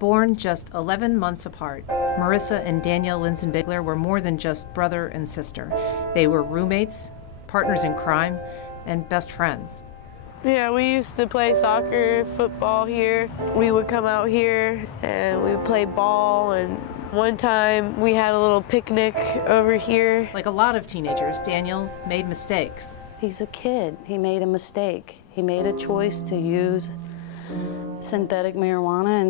Born just 11 months apart, Marissa and Daniel Linsenbigler were more than just brother and sister. They were roommates, partners in crime, and best friends. Yeah, we used to play soccer, football here. We would come out here and we would play ball, and one time we had a little picnic over here. Like a lot of teenagers, Daniel made mistakes. He's a kid. He made a mistake. He made a choice to use synthetic marijuana,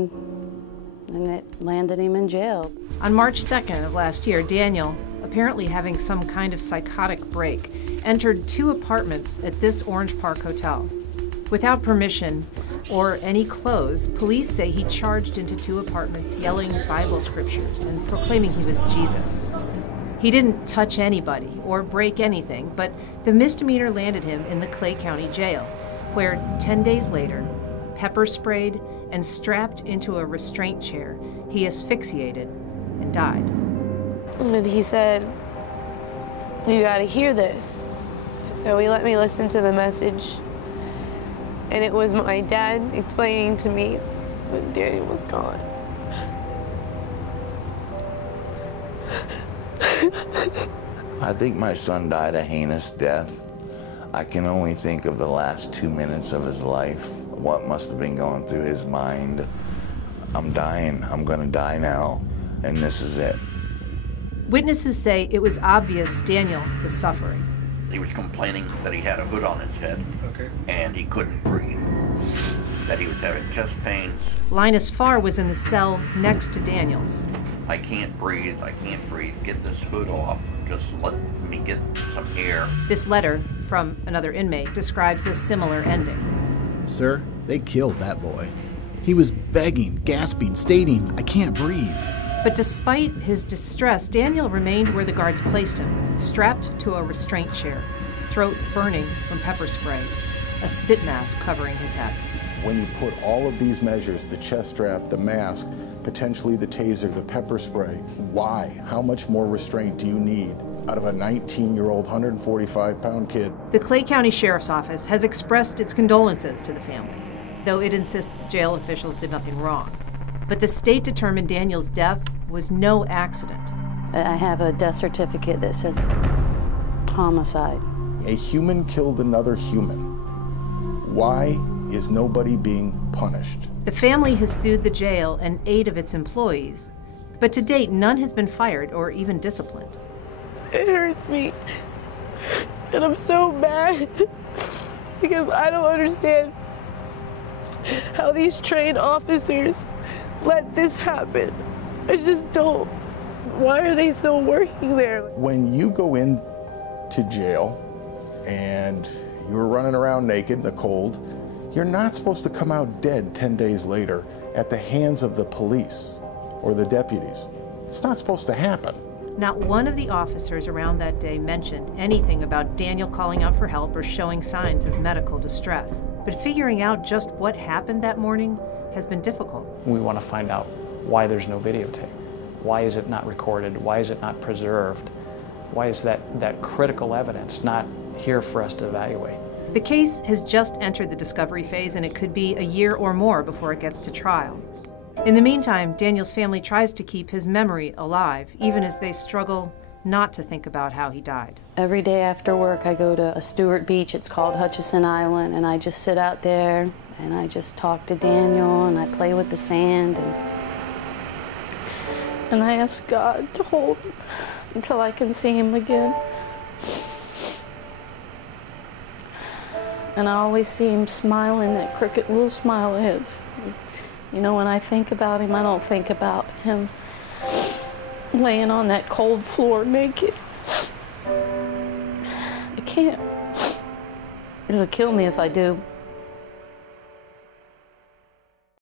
and it landed him in jail. On March 2nd of last year, Daniel, apparently having some kind of psychotic break, entered 2 apartments at this Orange Park hotel. Without permission or any clothes, police say he charged into 2 apartments yelling Bible scriptures and proclaiming he was Jesus. He didn't touch anybody or break anything, but the misdemeanor landed him in the Clay County Jail, where 10 days later, pepper sprayed and strapped into a restraint chair, he asphyxiated and died. And he said, "You gotta hear this." So he let me listen to the message. And it was my dad explaining to me that Daniel was gone. I think my son died a heinous death. I can only think of the last 2 minutes of his life, what must have been going through his mind. I'm dying, I'm gonna die now, and this is it. Witnesses say it was obvious Daniel was suffering. He was complaining that he had a hood on his head, and he couldn't breathe, that he was having chest pains. Linus Farr was in the cell next to Daniel's. I can't breathe, get this hood off, just let me get some air. This letter from another inmate describes a similar ending. Sir, they killed that boy. He was begging, gasping, stating, "I can't breathe." But despite his distress, Daniel remained where the guards placed him, strapped to a restraint chair, throat burning from pepper spray, a spit mask covering his head. When you put all of these measures, the chest strap, the mask, potentially the taser, the pepper spray, why? How much more restraint do you need out of a 19-year-old, 145-pound kid? The Clay County Sheriff's Office has expressed its condolences to the family, though it insists jail officials did nothing wrong. But the state determined Daniel's death was no accident. I have a death certificate that says homicide. A human killed another human. Why is nobody being punished? The family has sued the jail and 8 of its employees, but to date, none has been fired or even disciplined. It hurts me, and I'm so mad because I don't understand how these trained officers let this happen. I just don't. Why are they still working there? When you go in to jail and you're running around naked in the cold, you're not supposed to come out dead 10 days later at the hands of the police or the deputies. It's not supposed to happen. Not one of the officers around that day mentioned anything about Daniel calling out for help or showing signs of medical distress. But figuring out just what happened that morning has been difficult. We want to find out why there's no videotape. Why is it not recorded? Why is it not preserved? Why is that critical evidence not here for us to evaluate? The case has just entered the discovery phase, and it could be a year or more before it gets to trial. In the meantime, Daniel's family tries to keep his memory alive, even as they struggle not to think about how he died. Every day after work, I go to a Stewart Beach. It's called Hutchison Island, and I just sit out there and I just talk to Daniel, and I play with the sand, and I ask God to hold him until I can see him again. And I always see him smiling, that crooked little smile of his. You know, when I think about him, I don't think about him laying on that cold floor naked. I can't. It'll kill me if I do.